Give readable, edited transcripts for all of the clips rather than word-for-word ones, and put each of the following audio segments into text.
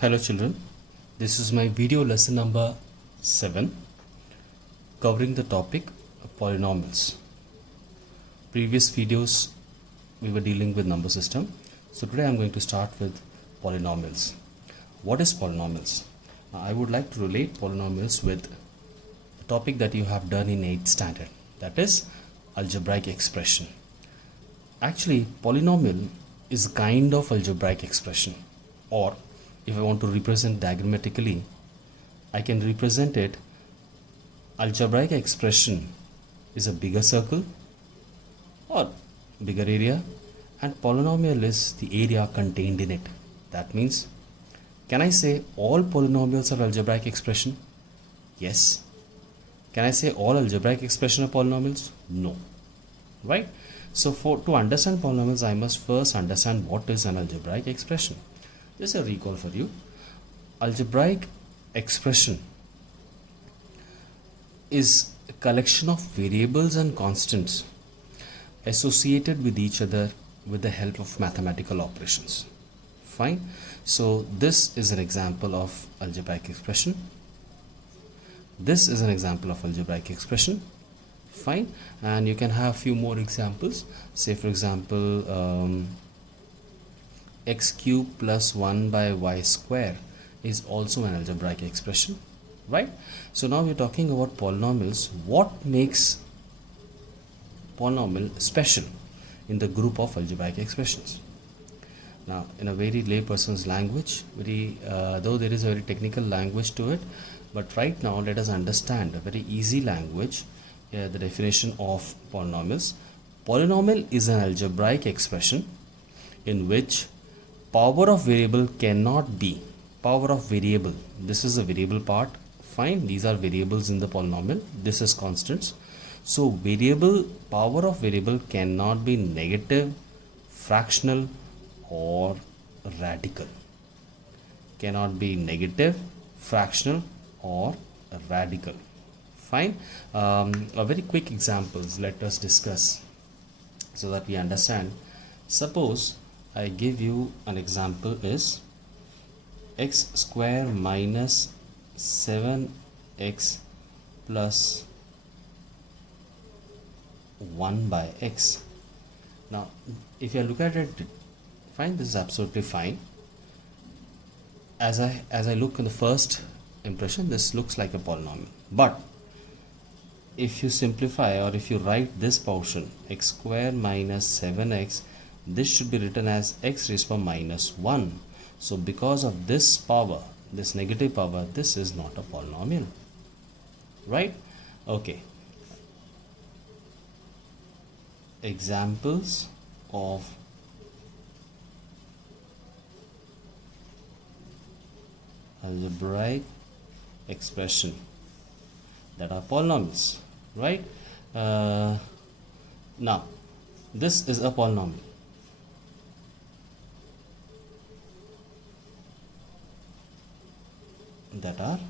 Hello children, this is my video lesson number 7 covering the topic polynomials. Previous videos we were dealing with number system, so today I am going to start with polynomials. What is polynomials? I would like to relate polynomials with the topic that you have done in 8th standard, that is algebraic expression. Actually, polynomial is a kind of algebraic expression, or if I want to represent diagrammatically, I can represent it. Algebraic expression is a bigger circle or bigger area, and polynomial is the area contained in it. That means, can I say all polynomials are algebraic expression? Yes. Can I say all algebraic expression are polynomials? No. Right? So to understand polynomials, I must first understand what is an algebraic expression. Just a recall for you. Algebraic expression is a collection of variables and constants associated with each other with the help of mathematical operations. Fine. So this is an example of algebraic expression. This is an example of algebraic expression. Fine. And you can have a few more examples. Say for example, x cube plus 1 by y square is also an algebraic expression, right? So now we're talking about polynomials. What makes polynomial special in the group of algebraic expressions? Now, in a very layperson's language, though there is a very technical language to it, but right now let us understand a very easy language, the definition of polynomials. Polynomial is an algebraic expression in which power of variable cannot be power of variable. This is the variable part. Fine, these are variables in the polynomial. This is constants. So variable, power of variable cannot be negative, fractional or radical. Cannot be negative, fractional or radical. Fine. A very quick examples let us discuss so that we understand. Suppose I give you an example is x square minus 7x plus 1 by x. Now if you look at it, fine, this is absolutely fine. As I look in the first impression, this looks like a polynomial, but if you simplify or if you write this portion x square minus 7x, this should be written as x raised to power minus 1. So because of this power, this negative power, this is not a polynomial, right? Okay. Examples of algebraic expression that are polynomials, right? Now this is a polynomial. That are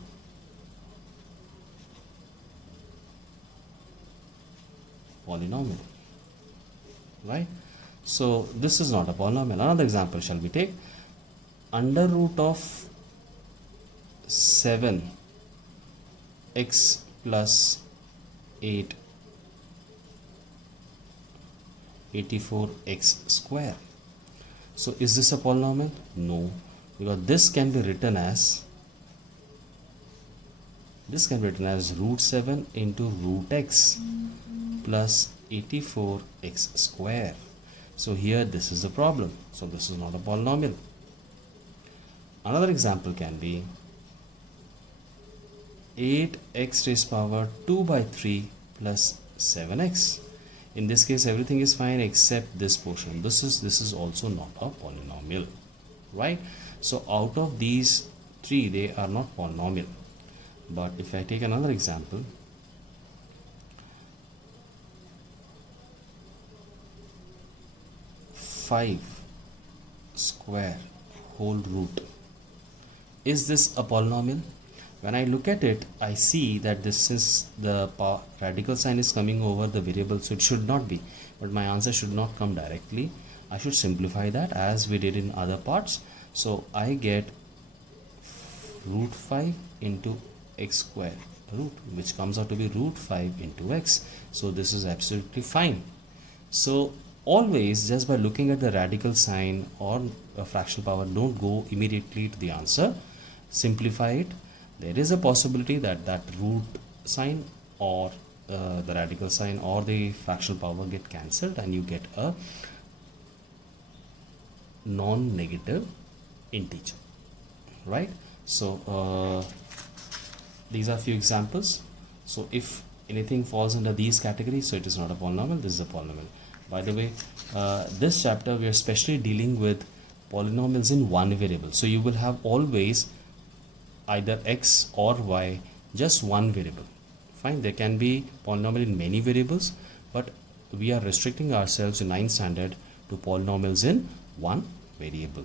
polynomial, right? So this is not a polynomial. Another example shall we take? Under root of 7 x plus 8 84x square. So is this a polynomial? No, because this can be written as root 7 into root x plus 84x square. So here this is the problem. So this is not a polynomial. Another example can be 8x raised power 2 by 3 plus 7x. In this case everything is fine except this portion. This is also not a polynomial, right? So out of these three, they are not polynomial. But if I take another example, 5 square whole root, is this a polynomial? When I look at it, I see that this is the radical sign is coming over the variable, so it should not be. But my answer should not come directly. I should simplify that as we did in other parts. So I get root 5 into x square root, which comes out to be root 5 into x. So this is absolutely fine. So always, just by looking at the radical sign or a fractional power, don't go immediately to the answer. Simplify it. There is a possibility that that root sign or the radical sign or the fractional power get cancelled and you get a non-negative integer, right? So these are few examples. So if anything falls under these categories, so it is not a polynomial, this is a polynomial. By the way, this chapter we are especially dealing with polynomials in one variable. So you will have always either x or y, just one variable. Fine, there can be polynomial in many variables, but we are restricting ourselves in 9th standard to polynomials in one variable.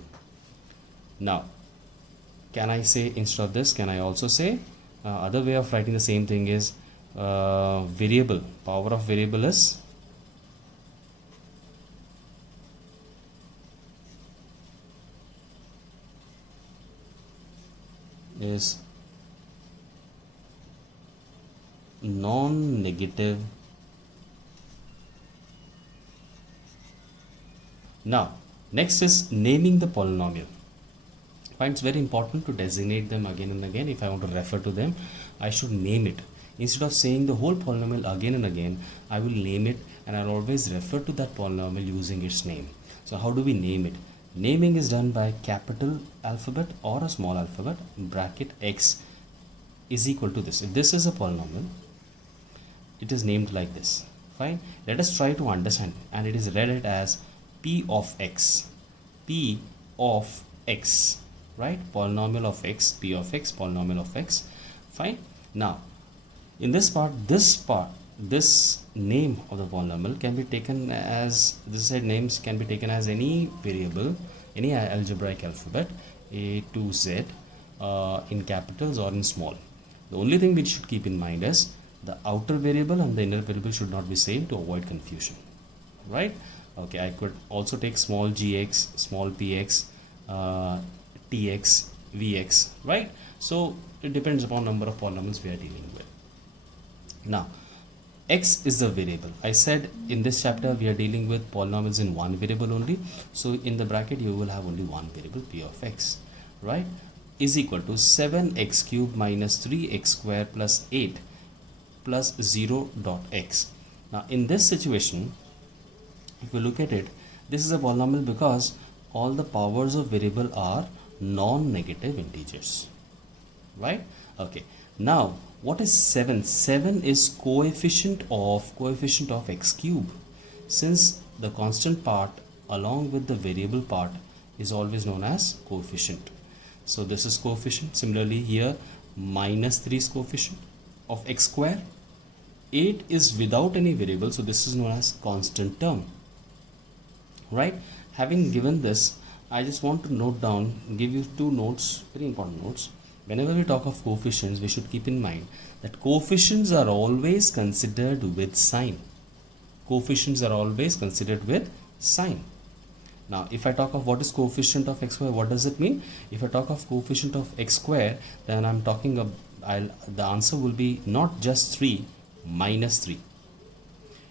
Now, can I say instead of this, can I also say other way of writing the same thing is variable, power of variable is non-negative. Now, next is naming the polynomial. Fine, it's very important to designate them again and again. If I want to refer to them, I should name it. Instead of saying the whole polynomial again and again, I will name it and I'll always refer to that polynomial using its name. So how do we name it? Naming is done by capital alphabet or a small alphabet, bracket x is equal to this. If this is a polynomial, it is named like this. Fine. Let us try to understand, and it is read as p of x. P of x, right? Polynomial of x, p of x, polynomial of x. Fine. Now, in this name of the polynomial can be taken as, this side names can be taken as any variable, any algebraic alphabet, A to Z, in capitals or in small. The only thing we should keep in mind is the outer variable and the inner variable should not be same to avoid confusion, right? Okay, I could also take small gx, small px, tx, vx, right? So it depends upon number of polynomials we are dealing with. Now, x is the variable. I said in this chapter we are dealing with polynomials in one variable only. So in the bracket you will have only one variable, p of x, right? Is equal to 7x cubed minus 3x square plus 8 plus 0 dot x. Now in this situation, if we look at it, this is a polynomial because all the powers of variable are non-negative integers, right? Okay, now what is 7? 7 is coefficient of x cube. Since the constant part along with the variable part is always known as coefficient, so this is coefficient. Similarly here, minus 3 is coefficient of x square. 8 is without any variable, so this is known as constant term, right? Having given this, I just want to note down, give you two notes, very important notes. Whenever we talk of coefficients, we should keep in mind that coefficients are always considered with sign. Coefficients are always considered with sign. Now, if I talk of what is coefficient of x square, what does it mean? If I talk of coefficient of x square, then I'm talking of, the answer will be not just 3, minus 3.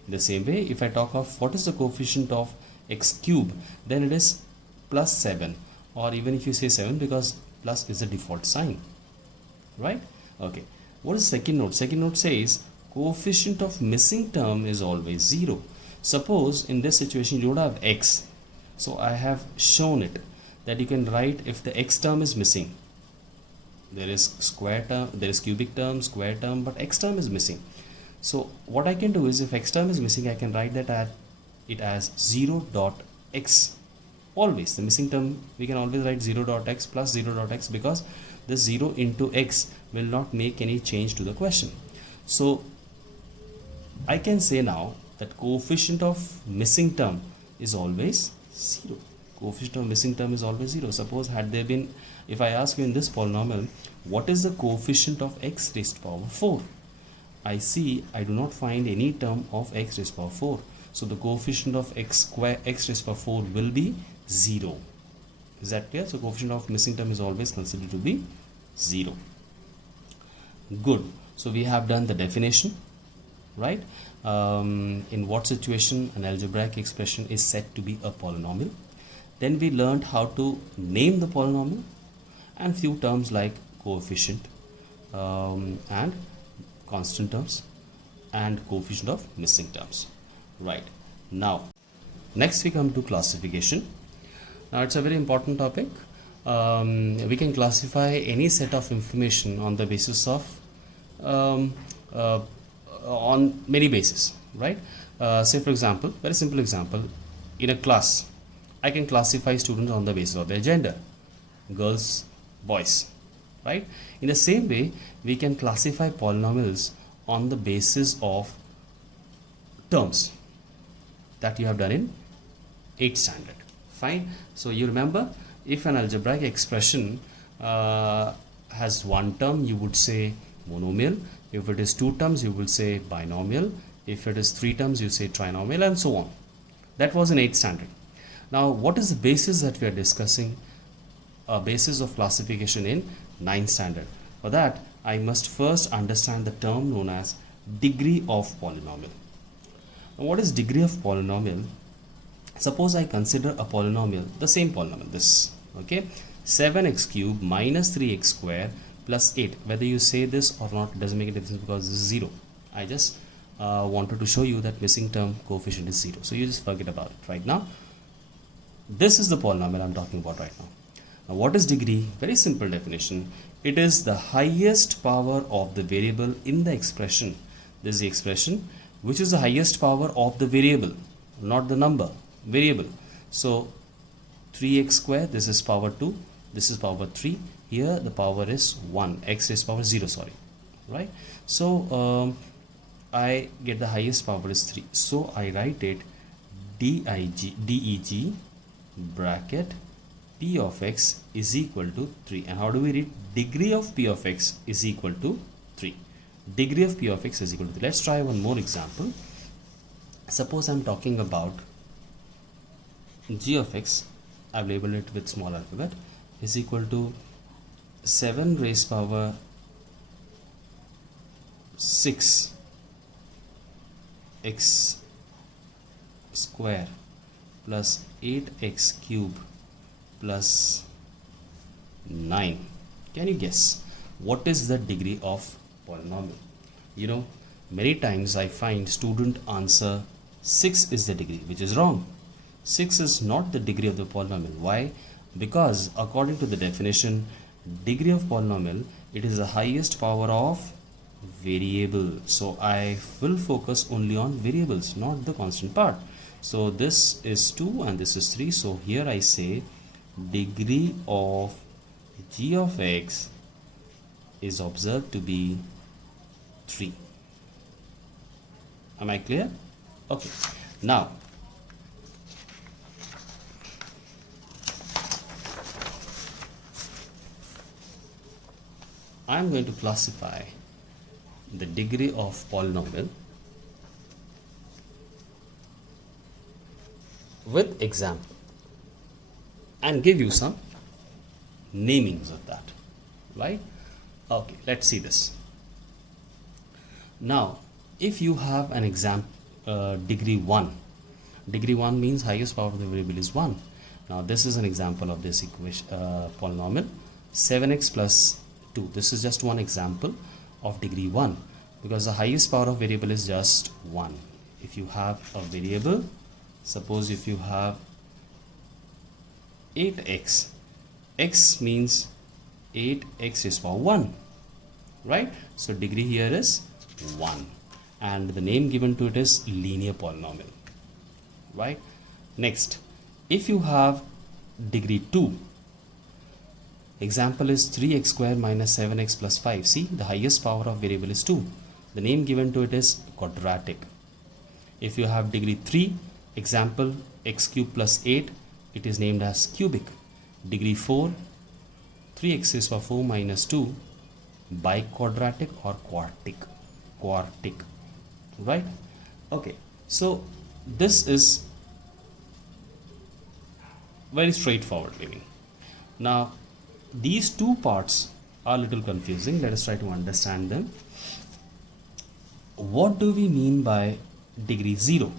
In the same way, if I talk of what is the coefficient of x cube, then it is plus 7, or even if you say 7, because plus is the default sign, right? Okay, what is second note? Second note says coefficient of missing term is always 0. Suppose in this situation you would have x, so I have shown it that you can write if the x term is missing, there is square term, there is cubic term, square term, but x term is missing. So what I can do is, if x term is missing, I can write that at it as 0 dot x. Always the missing term, we can always write 0 dot x plus 0 dot x, because this 0 into x will not make any change to the question. So I can say now that coefficient of missing term is always 0. Coefficient of missing term is always 0. Suppose had there been, if I ask you in this polynomial, what is the coefficient of x raised to power 4? I see I do not find any term of x raised to power 4. So the coefficient of x square, x raised to power 4 will be 0. Is that clear? So coefficient of missing term is always considered to be 0. Good. So we have done the definition, right? In what situation an algebraic expression is said to be a polynomial. Then we learned how to name the polynomial and few terms like coefficient and constant terms and coefficient of missing terms. Right. Now, next we come to classification. Now it's a very important topic. We can classify any set of information on the basis of on many bases, right? Say for example, very simple example, in a class I can classify students on the basis of their gender, girls, boys, right? In the same way, we can classify polynomials on the basis of terms that you have done in 8th standard. Fine. So you remember, if an algebraic expression has one term, you would say monomial. If it is two terms, you will say binomial. If it is three terms, you say trinomial, and so on. That was in 8th standard. Now, what is the basis that we are discussing? A basis of classification in 9th standard. For that, I must first understand the term known as degree of polynomial. Now, what is degree of polynomial? Suppose I consider a polynomial, the same polynomial, this, okay, 7x cubed minus 3x square plus 8. Whether you say this or not doesn't make a difference because this is 0. I just wanted to show you that missing term coefficient is 0. So you just forget about it right now. This is the polynomial I'm talking about right now. Now, what is degree? Very simple definition. It is the highest power of the variable in the expression. This is the expression which is the highest power of the variable, not the number, variable. So 3x square, this is power 2, this is power 3. Here the power is 1, x is power 0, sorry, right? So I get the highest power is 3. So I write it deg bracket p of x is equal to 3. And how do we read? Degree of p of x is equal to 3. Degree of p of x is equal to 3. Let's try one more example. Suppose I'm talking about g of x, I've labeled it with small alphabet, is equal to 7 raised power 6 x square plus 8x cube plus 9. Can you guess what is the degree of polynomial? You know, many times I find student answer 6 is the degree, which is wrong. 6 is not the degree of the polynomial. Why? Because according to the definition, degree of polynomial, it is the highest power of variable. So I will focus only on variables, not the constant part. So this is 2 and this is 3. So here I say degree of g of x is observed to be 3. Am I clear? Okay. Now, I am going to classify the degree of polynomial with example and give you some namings of that, right? Okay, let's see this. Now, if you have an example, degree 1. Degree 1 means highest power of the variable is 1. Now, this is an example of this equation, polynomial 7x plus 2. This is just one example of degree 1 because the highest power of variable is just 1. If you have a variable, suppose if you have 8x, x means 8x is power 1, right? So degree here is 1 and the name given to it is linear polynomial, right? Next, if you have degree 2, example is 3x square minus 7x plus 5. See, the highest power of variable is 2. The name given to it is quadratic. If you have degree 3, example x cube plus 8, it is named as cubic. Degree 4, 3x is power 4 minus 2, biquadratic or quartic, right? Okay, so this is very straightforward living. Now, these two parts are a little confusing. Let us try to understand them. What do we mean by degree 0?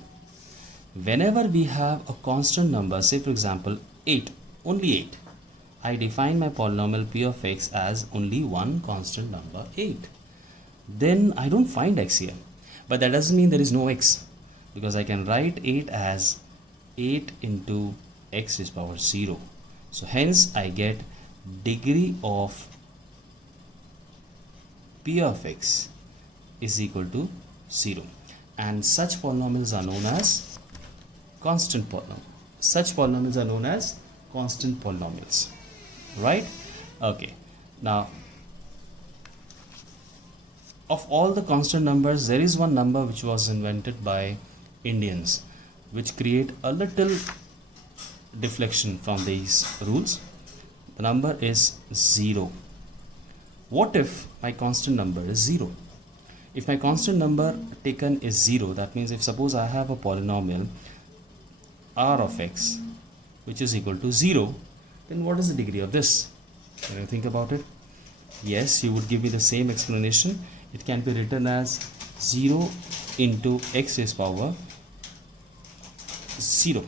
Whenever we have a constant number, say for example 8, only 8, I define my polynomial p of x as only one constant number 8. Then I don't find x here. But that doesn't mean there is no x, because I can write 8 as 8 into x is power 0. So hence I get degree of p of x is equal to 0. And such polynomials are known as constant polynomials. Such polynomials are known as constant polynomials. Right? Okay. Now, of all the constant numbers, there is one number which was invented by Indians, which create a little deflection from these rules. The number is 0. What if my constant number is 0? If my constant number taken is 0, that means if suppose I have a polynomial r of x which is equal to 0, then what is the degree of this? Can you think about it? Yes, you would give me the same explanation. It can be written as 0 into x raised power 0.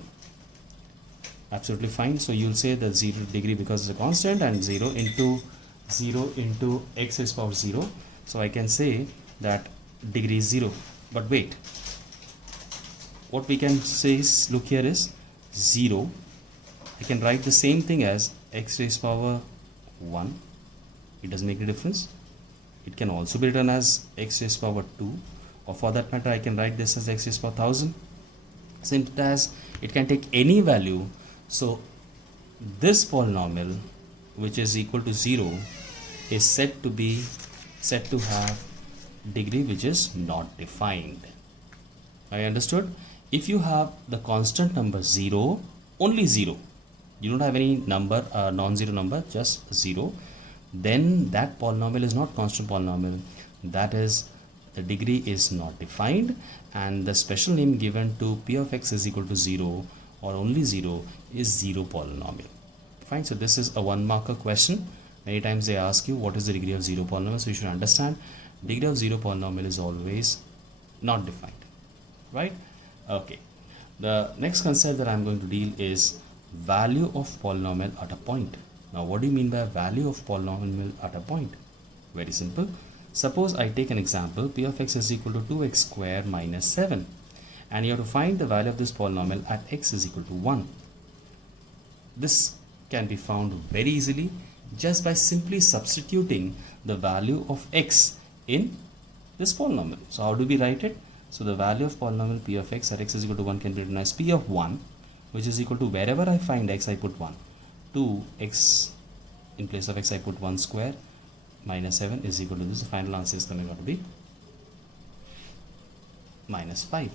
Absolutely fine. So you will say the 0 degree because it's a constant, and 0 into x raised power 0. So I can say that degree is 0. But wait, what we can say is, look here, is 0. I can write the same thing as x raised power 1. It doesn't make a difference. It can also be written as x raised power 2, or for that matter I can write this as x raised power 1000. Simple as it can take any value. So this polynomial, which is equal to 0, is said to have degree which is not defined. I understood? If you have the constant number 0, only 0, you don't have any number, non-zero number, just 0, then that polynomial is not constant polynomial. That is, the degree is not defined, and the special name given to p of x is equal to 0 or only 0 is 0 polynomial. Fine. So this is a one marker question. Many times they ask you what is the degree of 0 polynomial. So you should understand degree of 0 polynomial is always not defined. Right? Okay. The next concept that I am going to deal is value of polynomial at a point. Now what do you mean by value of polynomial at a point? Very simple. Suppose I take an example, p of x is equal to 2x square minus 7, and you have to find the value of this polynomial at x is equal to 1. This can be found very easily just by simply substituting the value of x in this polynomial. So how do we write it? So the value of polynomial p of x at x is equal to 1 can be written as p of 1, which is equal to, wherever I find x I put 1. 2x in place of x I put 1 square minus 7 is equal to this. The final answer is coming out to be minus 5.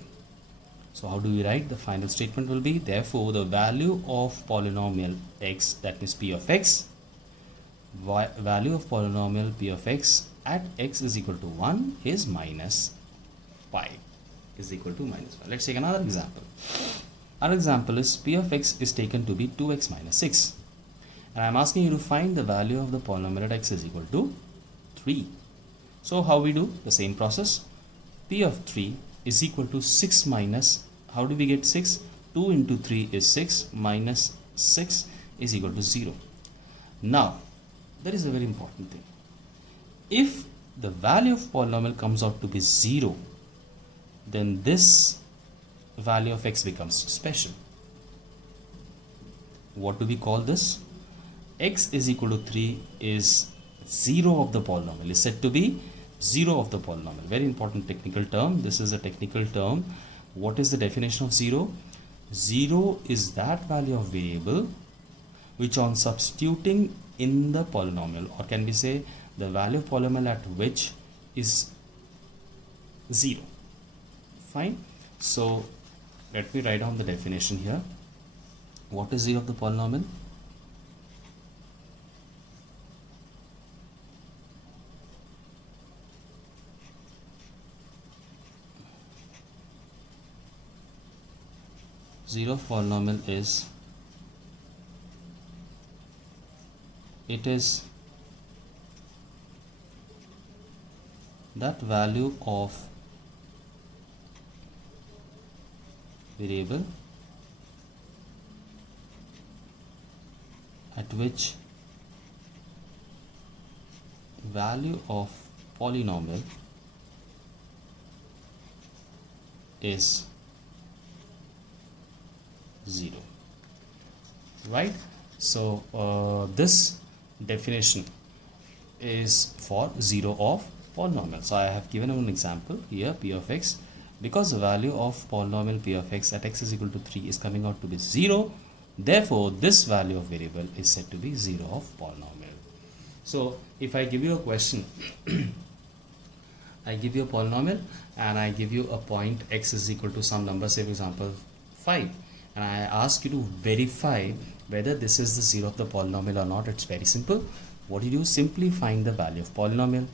So how do we write? The final statement will be, therefore the value of polynomial x, that means p of x, value of polynomial p of x at x is equal to 1 is minus 5, is equal to minus 5. Let's take another example. Our example is p of x is taken to be 2x minus 6. And I am asking you to find the value of the polynomial at x is equal to 3. So how we do? The same process. P of 3 is equal to 6 minus, how do we get 6? 2 into 3 is 6 minus 6 is equal to 0. Now, there is a very important thing. If the value of polynomial comes out to be 0, then this value of x becomes special. What do we call this? X is equal to 3 is 0 of the polynomial, is said to be 0 of the polynomial. Very important technical term. This is a technical term. What is the definition of 0? 0 is that value of variable which on substituting in the polynomial, or can we say the value of polynomial at which is 0. Fine. So let me write down the definition here. What is 0 of the polynomial? Zero of polynomial is, it is that value of variable at which value of polynomial is 0, right? So this definition is for 0 of polynomial. So I have given an example here, p of x, because the value of polynomial p of x at x is equal to 3 is coming out to be 0, therefore this value of variable is said to be 0 of polynomial. So if I give you a question I give you a polynomial and I give you a point x is equal to some number, say for example 5, and I ask you to verify whether this is the 0 of the polynomial or not. It's very simple. What you do, simply find the value of polynomial.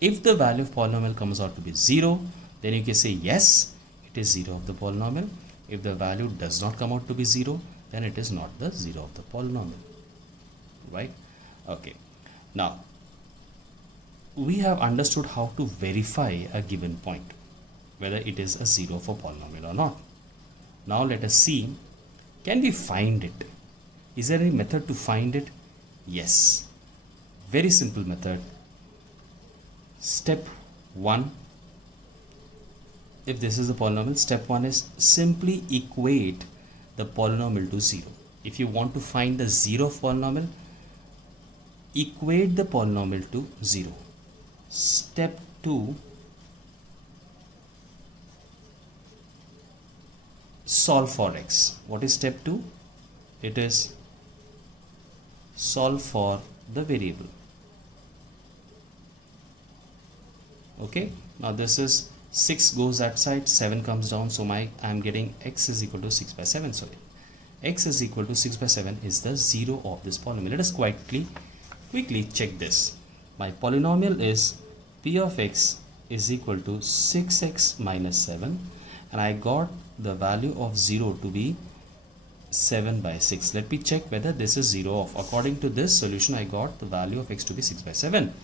If the value of polynomial comes out to be 0, then you can say yes, it is 0 of the polynomial. If the value does not come out to be 0, then it is not the 0 of the polynomial, right? Okay, now we have understood how to verify a given point, whether it is a 0 for polynomial or not. Now let us see, can we find it? Is there any method to find it? Yes, very simple method. Step 1, if this is the polynomial, step 1 is simply equate the polynomial to 0. If you want to find the 0 of polynomial, equate the polynomial to 0. Step 2, solve for x. What is step 2? It is solve for the variable. Okay, now this is 6 goes that side, 7 comes down, so I am getting x is equal to 6 by 7. So x is equal to 6 by 7 is the 0 of this polynomial. Let us quickly check this. My polynomial is p of x is equal to 6x minus 7, and I got the value of 0 to be 7 by 6. Let me check whether this is 0 of. According to this solution, I got the value of x to be 6 by 7,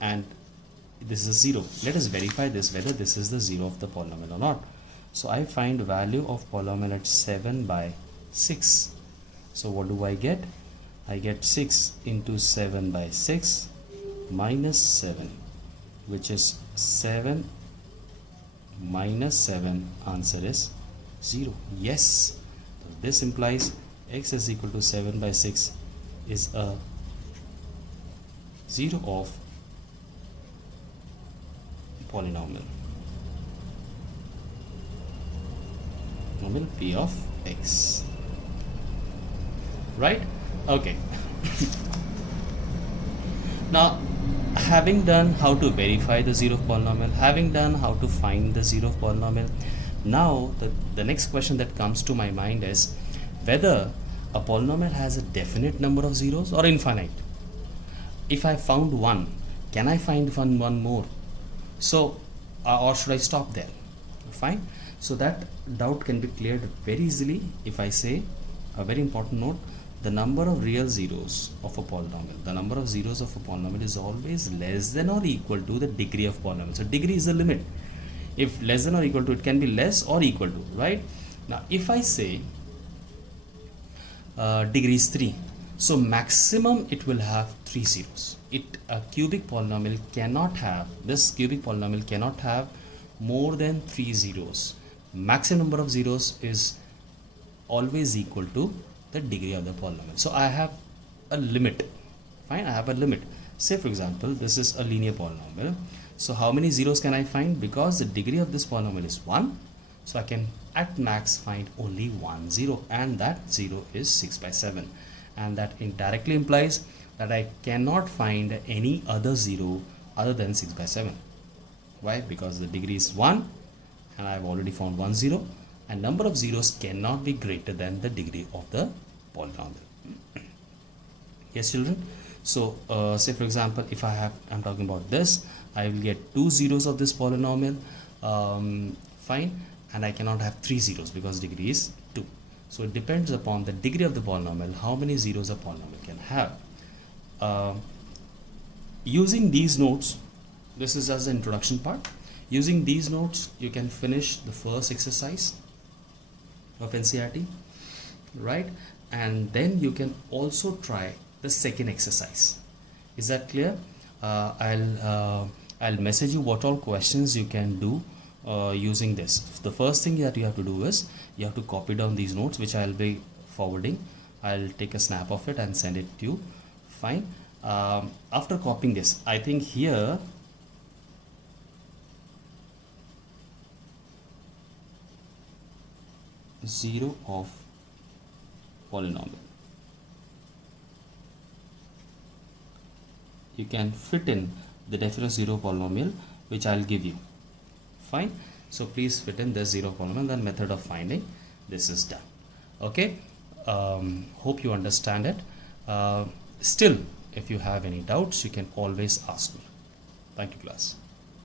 and this is 0. Let us verify this, whether this is the 0 of the polynomial or not. So I find value of polynomial at 7 by 6. So what do I get? I get 6 into 7 by 6 minus 7, which is 7 minus 7. Answer is 0. Yes, this implies x is equal to 7 by 6 is a 0 of polynomial p of x, right? Okay. Now, having done how to verify the 0 of polynomial, having done how to find the 0 of polynomial, now the next question that comes to my mind is whether a polynomial has a definite number of zeros or infinite. If I found 1, can I find one more? So or should I stop there? Fine. So that doubt can be cleared very easily if I say a very important note: the number of real zeros of a polynomial, the number of zeros of a polynomial is always less than or equal to the degree of polynomial. So degree is the limit. If less than or equal to, it can be less or equal to, right? Now if I say degree is 3, so maximum it will have 3 zeros. A cubic polynomial cannot have, this cubic polynomial cannot have more than 3 zeros. Maximum number of zeros is always equal to the degree of the polynomial. So I have a limit. Fine, I have a limit. Say for example, this is a linear polynomial. So how many zeros can I find? Because the degree of this polynomial is 1, so I can at max find only 1 zero, and that 0 is 6 by 7. And that indirectly implies that I cannot find any other 0 other than 6 by 7. Why? Because the degree is 1 and I have already found 1 0, and number of zeros cannot be greater than the degree of the polynomial. Yes children? So say for example, if I'm talking about this, I will get 2 zeros of this polynomial, fine, and I cannot have 3 zeros because degree is 2. So it depends upon the degree of the polynomial how many zeros a polynomial can have. Using these notes, This is as the introduction part. Using these notes, you can finish the first exercise of NCERT, right? And then you can also try the second exercise. Is that clear? I'll message you what all questions you can do using this. The first thing that you have to do is you have to copy down these notes, which I'll be forwarding. I'll take a snap of it and send it to you. Fine. After copying this, I think here zero of polynomial, you can fit in the definite zero polynomial which I'll give you. Fine. So please fit in the zero polynomial, then method of finding. This is done. Okay. Hope you understand it. Still, if you have any doubts, you can always ask me. Thank you, class.